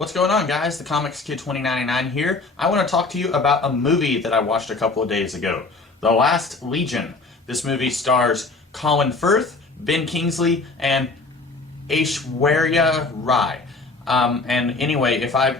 What's going on, guys? The Comics Kid 2099 here. I want to talk to you about a movie that I watched a couple of days ago, The Last Legion. This movie stars Colin Firth, Ben Kingsley, and Aishwarya Rai. And anyway, if I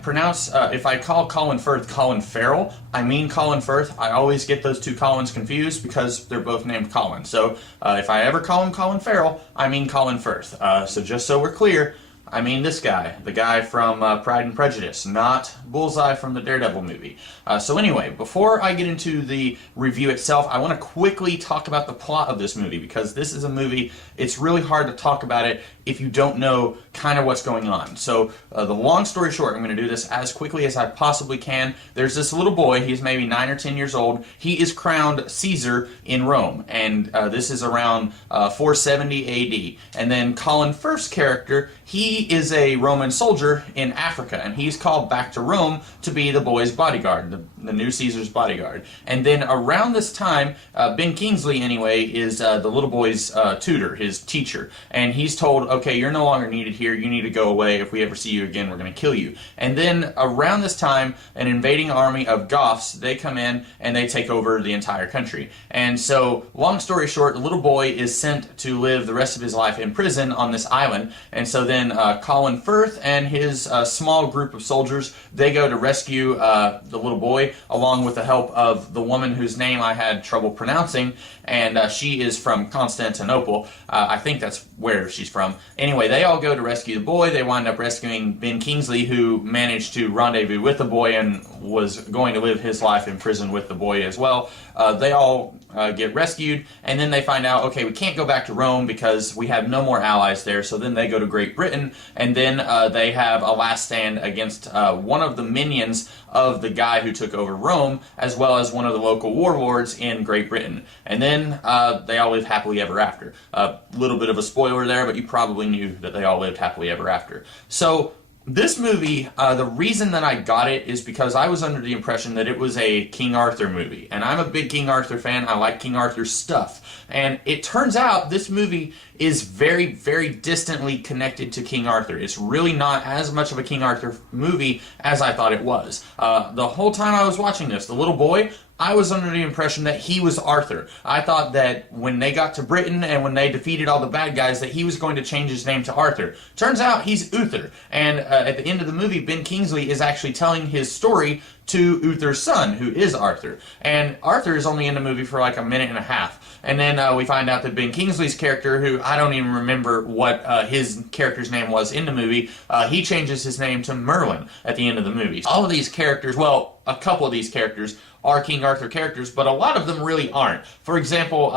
call Colin Firth Colin Farrell, I mean Colin Firth. I always get those two Collins confused because they're both named Colin. So if I ever call him Colin Farrell, I mean Colin Firth. So just so we're clear, I mean this guy, the guy from Pride and Prejudice, not Bullseye from the Daredevil movie. So anyway, before I get into the review itself, I want to quickly talk about the plot of this movie, because this is a movie, it's really hard to talk about it if you don't know kind of what's going on. So the long story short, I'm going to do this as quickly as I possibly can. There's this little boy, he's maybe 9 or 10 years old. He is crowned Caesar in Rome, and this is around 470 AD. And then Colin Firth's character, he is a Roman soldier in Africa, and he's called back to Rome to be the boy's bodyguard, the new Caesar's bodyguard. And then around this time, Ben Kingsley, anyway, is the little boy's tutor, his teacher. And he's told, okay, you're no longer needed here, you need to go away. If we ever see you again, we're going to kill you. And then around this time, an invading army of Goths, they come in and they take over the entire country. And so, long story short, the little boy is sent to live the rest of his life in prison on this island. And so then Colin Firth and his small group of soldiers, they go to rescue the little boy, along with the help of the woman whose name I had trouble pronouncing, and she is from Constantinople. I think that's where she's from. Anyway, they all go to rescue the boy. They wind up rescuing Ben Kingsley, who managed to rendezvous with the boy and was going to live his life in prison with the boy as well. They all get rescued, and then they find out, okay, we can't go back to Rome because we have no more allies there. So then they go to Great Britain, and then they have a last stand against one of the minions of the guy who took over Rome, as well as one of the local warlords in Great Britain. And then they all live happily ever after. A little bit of a spoiler there, but you probably knew that they all lived happily ever after. So this movie, the reason that I got it is because I was under the impression that it was a King Arthur movie. And I'm a big King Arthur fan. I like King Arthur's stuff. And it turns out this movie is very, very distantly connected to King Arthur. It's really not as much of a King Arthur movie as I thought it was. The whole time I was watching this, the little boy, I was under the impression that he was Arthur. I thought that when they got to Britain and when they defeated all the bad guys, that he was going to change his name to Arthur. Turns out he's Uther. And at the end of the movie, Ben Kingsley is actually telling his story to Uther's son, who is Arthur. And Arthur is only in the movie for like a minute and a half. And then we find out that Ben Kingsley's character, who I don't even remember what his character's name was in the movie, he changes his name to Merlin at the end of the movie. All of these characters, well, a couple of these characters are King Arthur characters, but a lot of them really aren't. For example,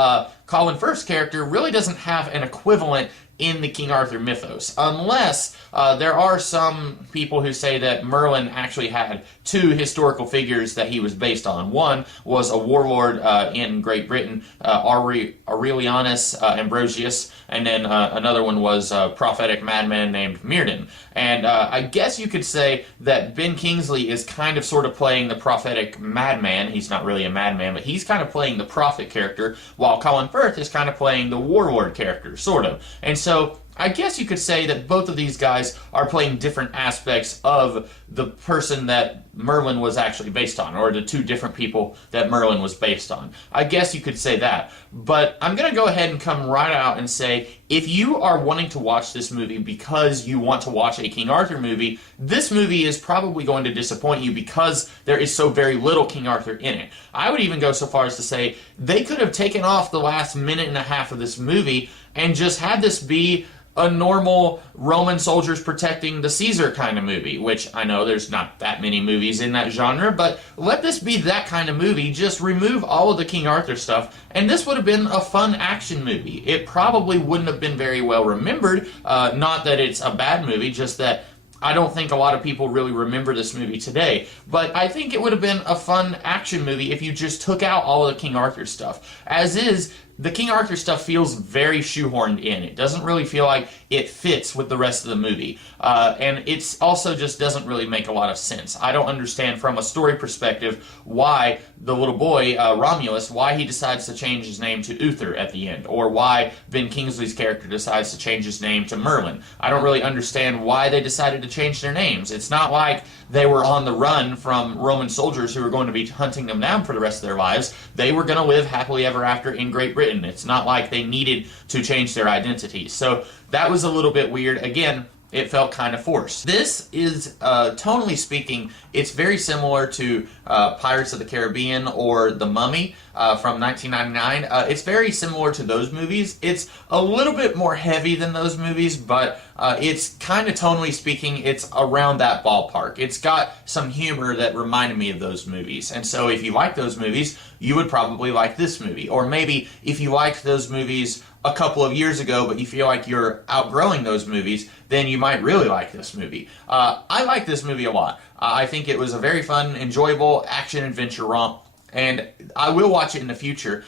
Colin Firth's character really doesn't have an equivalent in the King Arthur mythos, unless there are some people who say that Merlin actually had two historical figures that he was based on. One was a warlord in Great Britain, Aurelianus Ambrosius, and then another one was a prophetic madman named Myrddin. And I guess you could say that Ben Kingsley is kind of sort of playing the prophetic madman. He's not really a madman, but he's kind of playing the prophet character, while Colin Firth is kind of playing the warlord character, sort of. And so I guess you could say that both of these guys are playing different aspects of the person that Merlin was actually based on, or the two different people that Merlin was based on. I guess you could say that. But I'm going to go ahead and come right out and say, if you are wanting to watch this movie because you want to watch a King Arthur movie, this movie is probably going to disappoint you because there is so very little King Arthur in it. I would even go so far as to say they could have taken off the last minute and a half of this movie and just had this be a normal Roman soldiers protecting the Caesar kind of movie, which I know there's not that many movies in that genre, but let this be that kind of movie. Just remove all of the King Arthur stuff, and this would have been a fun action movie. It probably wouldn't have been very well remembered, not that it's a bad movie, just that I don't think a lot of people really remember this movie today, but I think it would have been a fun action movie if you just took out all of the King Arthur stuff. As is, the King Arthur stuff feels very shoehorned in. It doesn't really feel like it fits with the rest of the movie. And it's also just doesn't really make a lot of sense. I don't understand from a story perspective why the little boy, Romulus, why he decides to change his name to Uther at the end, or why Ben Kingsley's character decides to change his name to Merlin. I don't really understand why they decided to change their names. It's not like they were on the run from Roman soldiers who were going to be hunting them down for the rest of their lives. They were going to live happily ever after in Great Britain. It's not like they needed to change their identity. So that was a little bit weird. Again, it felt kind of forced. This is, tonally speaking, it's very similar to Pirates of the Caribbean or The Mummy from 1999. It's very similar to those movies. It's a little bit more heavy than those movies, but it's kind of tonally speaking, it's around that ballpark. It's got some humor that reminded me of those movies. And so if you like those movies, you would probably like this movie. Or maybe if you liked those movies a couple of years ago, but you feel like you're outgrowing those movies, then you might really like this movie. I like this movie a lot. I think it was a very fun, enjoyable action-adventure romp, and I will watch it in the future.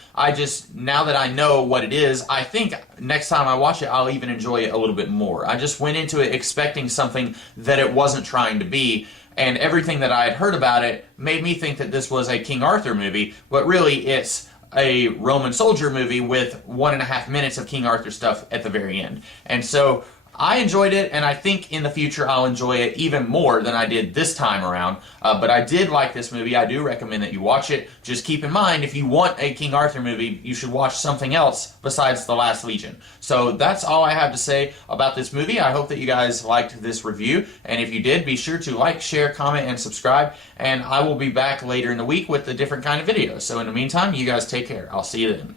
Now that I know what it is, I think next time I watch it, I'll even enjoy it a little bit more. I just went into it expecting something that it wasn't trying to be, and everything that I had heard about it made me think that this was a King Arthur movie, but really it's a Roman soldier movie with 1.5 minutes of King Arthur stuff at the very end. And so I enjoyed it, and I think in the future I'll enjoy it even more than I did this time around. But I did like this movie. I do recommend that you watch it. Just keep in mind, if you want a King Arthur movie, you should watch something else besides The Last Legion. So that's all I have to say about this movie. I hope that you guys liked this review, and if you did, be sure to like, share, comment, and subscribe, and I will be back later in the week with a different kind of video. So in the meantime, you guys take care. I'll see you then.